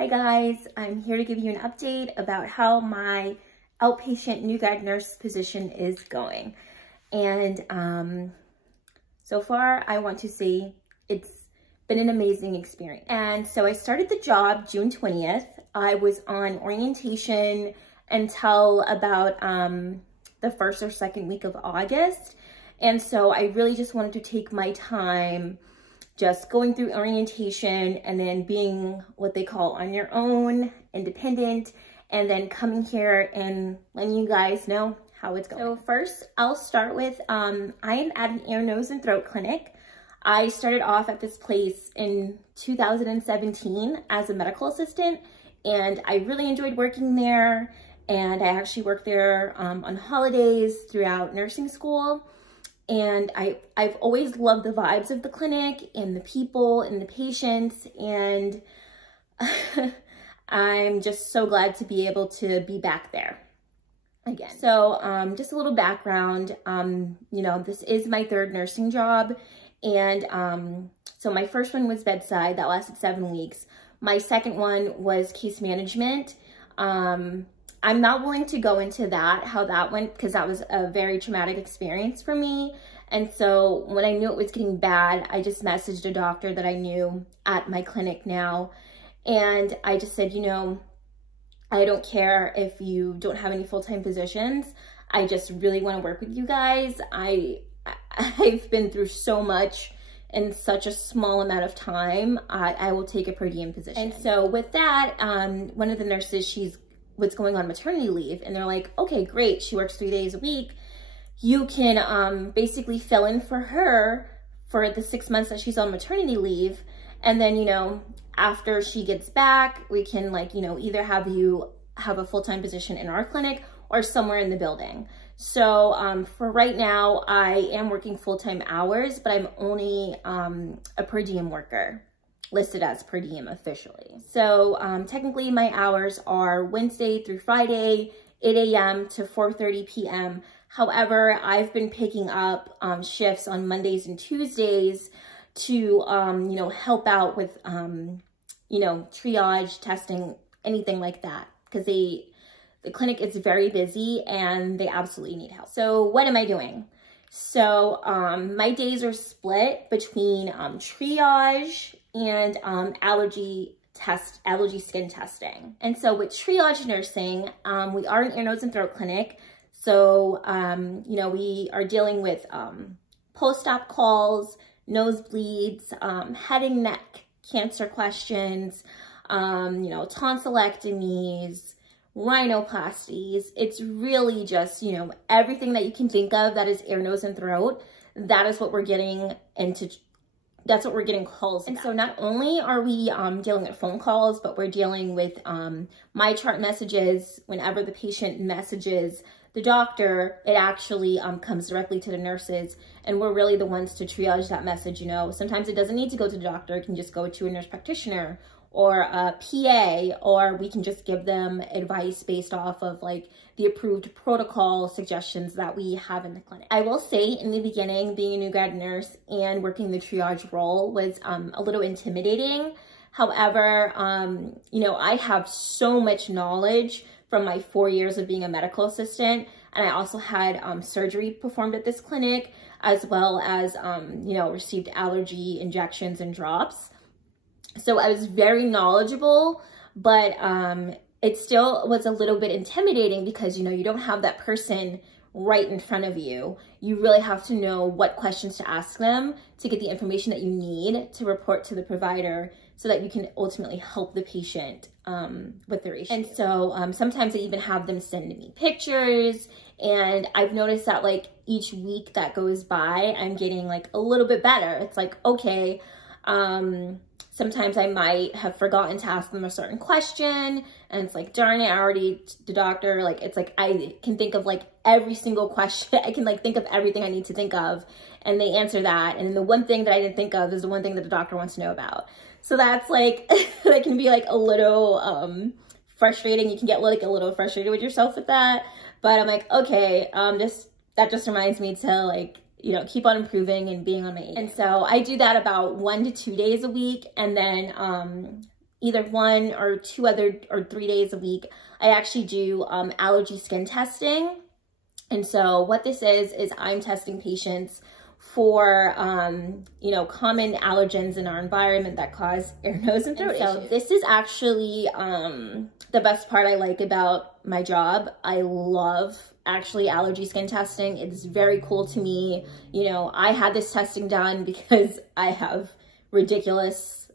Hi guys, I'm here to give you an update about how my outpatient new grad nurse position is going. And so far I want to say it's been an amazing experience. And so I started the job June 20th. I was on orientation until about the first or second week of August. And so I really just wanted to take my time just going through orientation and then being what they call on your own, independent, and then coming here and letting you guys know how it's going. So first, I'll start with, I am at an ear, nose, and throat clinic. I started off at this place in 2017 as a medical assistant, and I really enjoyed working there. And I actually worked there on holidays throughout nursing school. And I've always loved the vibes of the clinic and the people and the patients, and I'm just so glad to be able to be back there again. So just a little background, you know, this is my third nursing job, and so my first one was bedside, that lasted 7 weeks. My second one was case management. I'm not willing to go into that, how that went, because that was a very traumatic experience for me. And so when I knew it was getting bad, I just messaged a doctor that I knew at my clinic now. And I just said, you know, I don't care if you don't have any full-time positions. I just really want to work with you guys. I've been through so much in such a small amount of time. I will take a per diem position. And so with that, one of the nurses, was going on maternity leave, and they're like, okay, great, she works 3 days a week. You can basically fill in for her for the 6 months that she's on maternity leave. And then, you know, after she gets back, we can, like, you know, either have you have a full-time position in our clinic or somewhere in the building. So for right now, I am working full-time hours, but I'm only a per diem worker, listed as per diem officially. So technically my hours are Wednesday through Friday, 8 a.m. to 4:30 p.m. However, I've been picking up shifts on Mondays and Tuesdays to, you know, help out with, you know, triage, testing, anything like that, because the clinic is very busy and they absolutely need help. So what am I doing? So my days are split between triage and allergy skin testing. And so with triage nursing, we are an ear, nose, and throat clinic. So, you know, we are dealing with post-op calls, nosebleeds, head and neck cancer questions, you know, tonsillectomies, rhinoplasties. It's really just, you know, everything that you can think of that is ear, nose, and throat. That is what we're getting into. That's what we're getting calls about. And so not only are we dealing with phone calls, but we're dealing with my chart messages. Whenever the patient messages the doctor, it actually comes directly to the nurses, and we're really the ones to triage that message. You know, sometimes it doesn't need to go to the doctor. It can just go to a nurse practitioner or a PA, or we can just give them advice based off of like the approved protocol suggestions that we have in the clinic. I will say in the beginning, being a new grad nurse and working the triage role was a little intimidating. However, you know, I have so much knowledge from my 4 years of being a medical assistant. And I also had surgery performed at this clinic, as well as, you know, received allergy injections and drops. So I was very knowledgeable, but it still was a little bit intimidating because, you know, you don't have that person right in front of you. You really have to know what questions to ask them to get the information that you need to report to the provider so that you can ultimately help the patient with their issue. And so sometimes I even have them send me pictures, and I've noticed that like each week that goes by, I'm getting like a little bit better. It's like, okay, sometimes I might have forgotten to ask them a certain question, and it's like, darn it, I already, the doctor, like, it's like, I can think of like every single question. I can like think of everything I need to think of, and they answer that. And then the one thing that I didn't think of is the one thing that the doctor wants to know about. So that's like, that can be like a little frustrating. You can get like a little frustrated with yourself with that. But I'm like, okay, that just reminds me to like, you know, keep on improving and being on my A game. And so I do that about 1 to 2 days a week. And then either 1 or 2 or 3 days a week, I actually do allergy skin testing. And so what this is I'm testing patients for, you know, common allergens in our environment that cause ear, nose, and throat issues. So this is actually the best part I like about my job. I love actually allergy skin testing. It's very cool to me. You know, I had this testing done because I have a ridiculous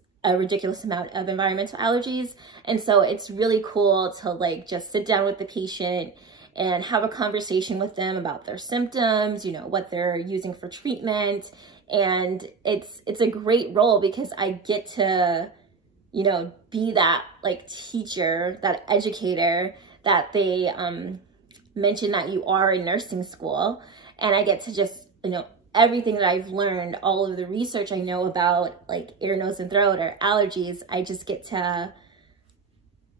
amount of environmental allergies. And so it's really cool to like just sit down with the patient and have a conversation with them about their symptoms, you know, what they're using for treatment. And it's a great role because I get to, you know, be that like teacher, that educator that they mention that you are in nursing school. And I get to just, you know, everything that I've learned, all of the research I know about like ear, nose, and throat or allergies, I just get to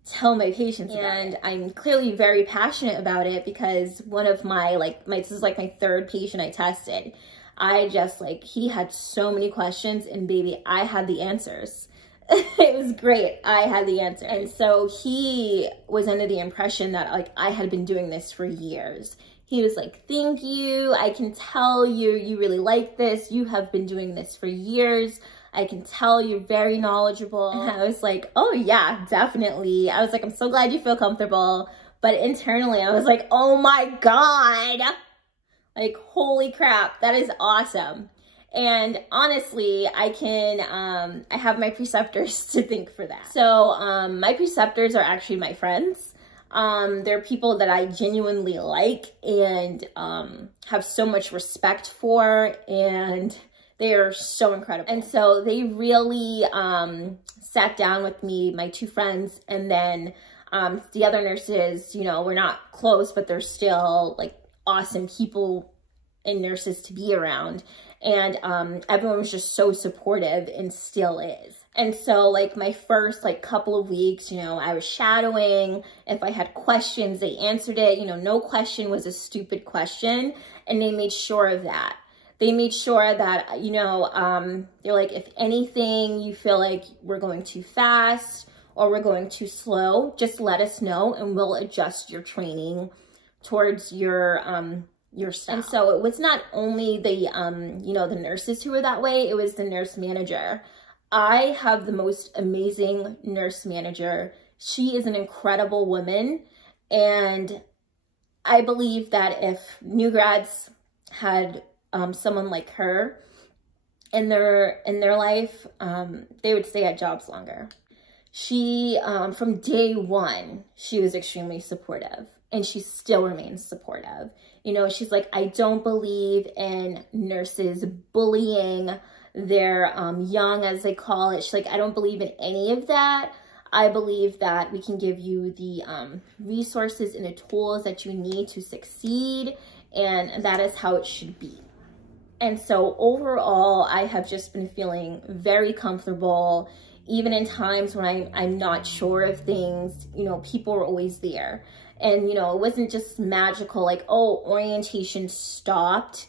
tell my patients about it. I'm clearly very passionate about it because one of my, this is like my 3rd patient I tested. I just like, he had so many questions and baby, I had the answers. It was great. I had the answer. And so he was under the impression that like I had been doing this for years. He was like, thank you. I can tell you really like this. You have been doing this for years. I can tell you're very knowledgeable. And I was like, oh yeah, definitely. I was like, I'm so glad you feel comfortable. But internally, I was like, oh my God. Like, holy crap, that is awesome. And honestly, I have my preceptors to thank for that. So my preceptors are actually my friends. They're people that I genuinely like and have so much respect for, and they are so incredible. And so they really sat down with me, my 2 friends, and then the other nurses, you know, we're not close, but they're still like awesome people and nurses to be around. And everyone was just so supportive and still is. And so like my first like couple of weeks, you know, I was shadowing. If I had questions, they answered it. You know, no question was a stupid question. And they made sure of that. They made sure that, you know, they're like, if anything, you feel like we're going too fast or we're going too slow, just let us know and we'll adjust your training towards your style. And so it was not only the, you know, the nurses who were that way, it was the nurse manager. I have the most amazing nurse manager. She is an incredible woman. And I believe that if new grads had someone like her in their life, they would stay at jobs longer. She, from day 1, she was extremely supportive and she still remains supportive. You know, she's like, I don't believe in nurses bullying their young, as they call it. She's like, I don't believe in any of that. I believe that we can give you the resources and the tools that you need to succeed, and that is how it should be. And so overall, I have just been feeling very comfortable. Even in times when I'm not sure of things, you know, people are always there. And, you know, it wasn't just magical, like, oh, orientation stopped.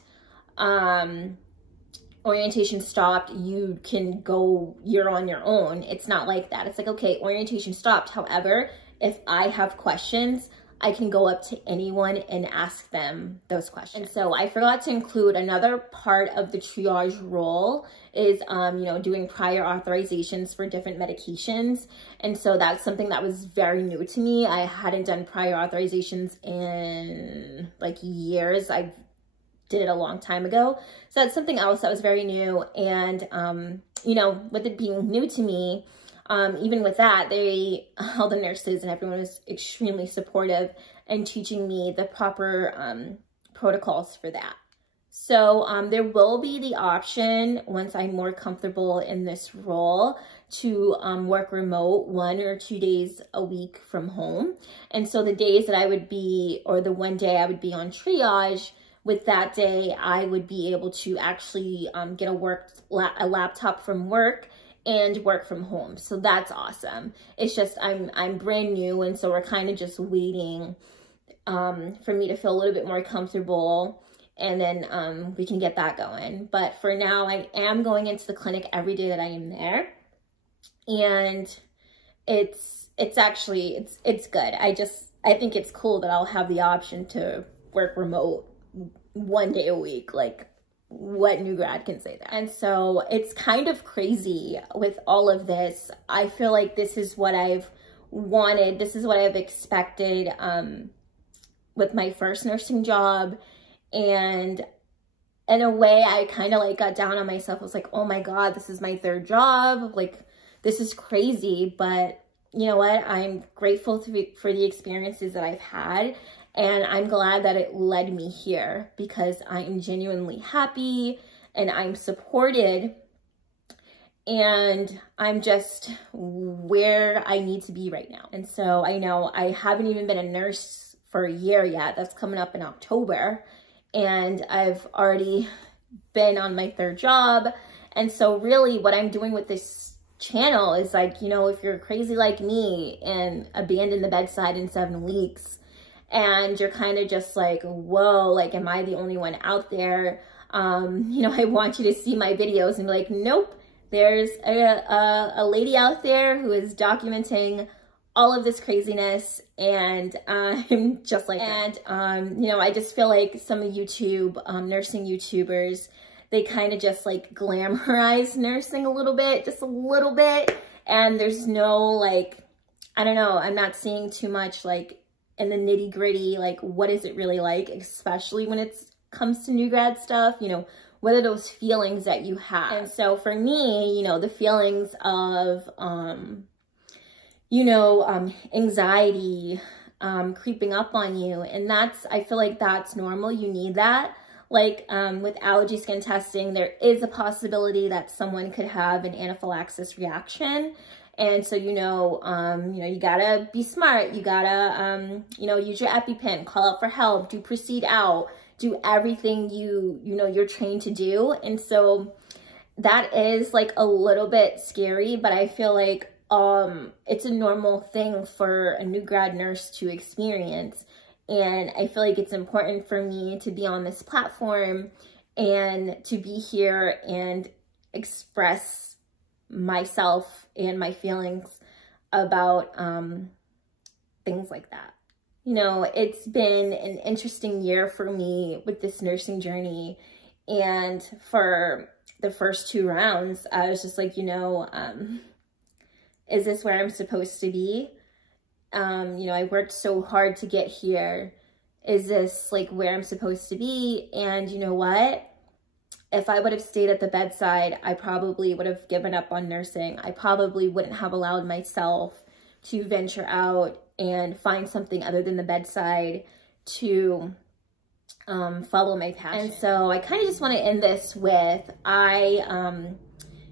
Orientation stopped, you can go, you're on your own. It's not like that. It's like, okay, orientation stopped. However, if I have questions, I can go up to anyone and ask them those questions. And so I forgot to include another part of the triage role is, you know, doing prior authorizations for different medications. And so that's something that was very new to me. I hadn't done prior authorizations in like years. I did it a long time ago. So that's something else that was very new. And, you know, with it being new to me, even with that, all the nurses and everyone was extremely supportive and teaching me the proper protocols for that. So there will be the option, once I'm more comfortable in this role, to work remote 1 or 2 days a week from home. And so the days that I would be, or the one day I would be on triage, with that day, I would be able to actually get a laptop from work and work from home. So that's awesome. It's just I'm brand new, and so we're kind of just waiting for me to feel a little bit more comfortable, and then we can get that going. But for now, I am going into the clinic every day that I am there, and it's actually, it's good. I think it's cool that I'll have the option to work remote 1 day a week. Like, what new grad can say that? And so it's kind of crazy with all of this. I feel like this is what I've wanted. This is what I've expected with my first nursing job. And in a way, I kind of like got down on myself. I was like, oh my God, this is my 3rd job. Like, this is crazy. But you know what? I'm grateful for the experiences that I've had. And I'm glad that it led me here, because I'm genuinely happy and I'm supported and I'm just where I need to be right now. And so I know I haven't even been a nurse for a year yet. That's coming up in October. And I've already been on my 3rd job. And so really what I'm doing with this channel is like, you know, if you're crazy like me and abandoned the bedside in 7 weeks, and you're kind of just like, whoa, like, am I the only one out there? You know, I want you to see my videos and be like, nope, there's a lady out there who is documenting all of this craziness, and I'm just like her. And, you know, I just feel like some of YouTube, nursing YouTubers, they kind of just like glamorize nursing a little bit, just a little bit. And there's no like, I don't know, I'm not seeing too much like in the nitty gritty, like what is it really like, especially when it comes to new grad stuff, you know, what are those feelings that you have? And so for me, you know, the feelings of, you know, anxiety, creeping up on you. And that's, I feel like that's normal. You need that. Like, with allergy skin testing, there is a possibility that someone could have an anaphylaxis reaction. And so, you know, you gotta be smart. You gotta, you know, use your EpiPen, call out for help, do proceed out, do everything you know, you're trained to do. And so that is like a little bit scary, but I feel like, it's a normal thing for a new grad nurse to experience. And I feel like it's important for me to be on this platform and to be here and express myself and my feelings about things like that. You know, it's been an interesting year for me with this nursing journey. And for the first 2 rounds, I was just like, you know, is this where I'm supposed to be? You know, I worked so hard to get here. Is this like where I'm supposed to be? And you know what? If I would have stayed at the bedside, I probably would have given up on nursing. I probably wouldn't have allowed myself to venture out and find something other than the bedside to follow my passion. And so I kind of just want to end this with,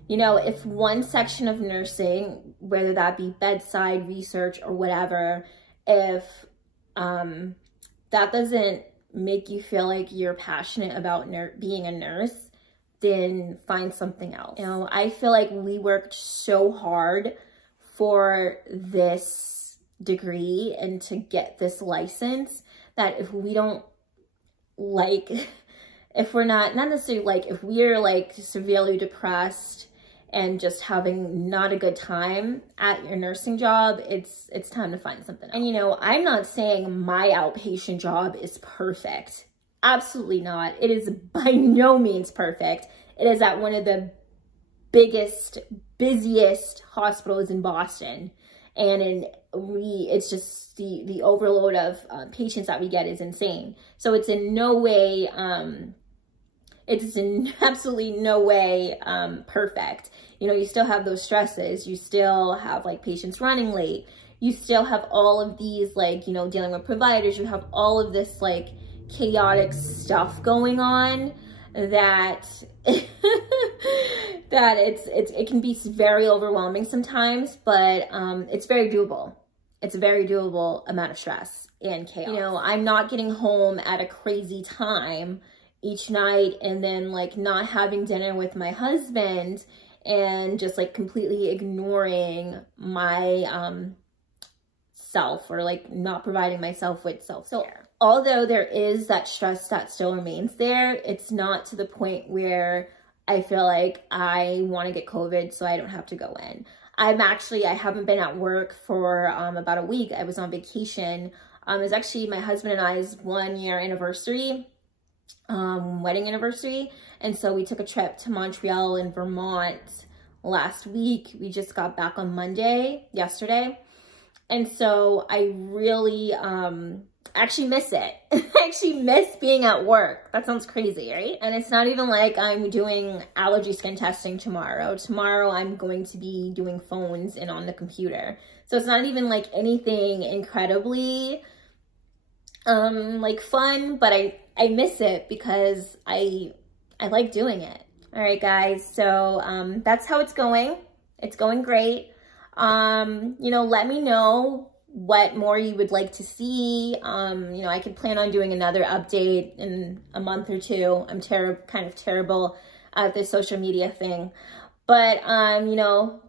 you know, if one section of nursing, whether that be bedside, research, or whatever, if that doesn't make you feel like you're passionate about being a nurse, then find something else. You know, I feel like we worked so hard for this degree and to get this license that if we don't like, if we're not necessarily like, if we're like severely depressed and just having not a good time at your nursing job, it's time to find something else. And you know, I'm not saying my outpatient job is perfect. Absolutely not. It is by no means perfect. It is at one of the biggest, busiest hospitals in Boston. And it's just the overload of patients that we get is insane. So it's in no way, it's in absolutely no way perfect. You know, you still have those stresses. You still have like patients running late. You still have all of these like, you know, dealing with providers. You have all of this like chaotic stuff going on that that it can be very overwhelming sometimes, but it's very doable. It's a very doable amount of stress and chaos. You know, I'm not getting home at a crazy time each night and then like not having dinner with my husband and just like completely ignoring my self, or like not providing myself with self-care. So although there is that stress that still remains there, it's not to the point where I feel like I want to get COVID so I don't have to go in. I haven't been at work for about a week. I was on vacation. It was actually my husband and I's 1-year anniversary, wedding anniversary. And so we took a trip to Montreal and Vermont last week. We just got back on yesterday. And so I really actually miss it. I actually miss being at work. That sounds crazy, right? And it's not even like I'm doing allergy skin testing tomorrow. Tomorrow I'm going to be doing phones and on the computer. So it's not even like anything incredibly like fun, but I miss it because I like doing it. All right, guys. So that's how it's going. It's going great. You know, let me know what more you would like to see. You know, I could plan on doing another update in a month or two. I'm kind of terrible at this social media thing. But, you know,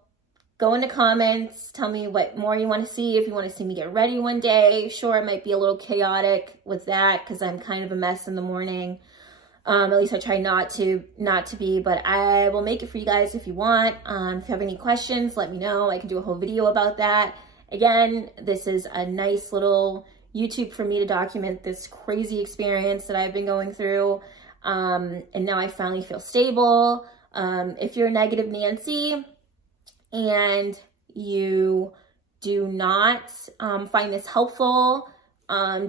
go in the comments, tell me what more you want to see. If you want to see me get ready one day, sure, it might be a little chaotic with that because I'm kind of a mess in the morning. At least I try not to be, but I will make it for you guys if you want. If you have any questions, let me know. I can do a whole video about that. Again, this is a nice little YouTube for me to document this crazy experience that I've been going through. And now I finally feel stable. If you're negative Nancy and you do not find this helpful,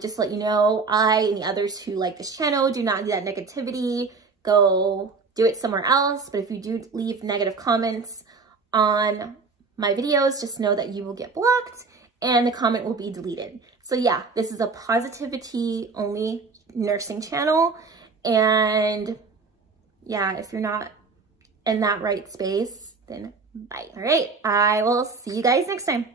just let you know, I and the others who like this channel do not need that negativity. Go do it somewhere else. But if you do leave negative comments on my videos, just know that you will get blocked and the comment will be deleted. So yeah, this is a positivity only nursing channel. And yeah, if you're not in that right space, then bye. All right, I will see you guys next time.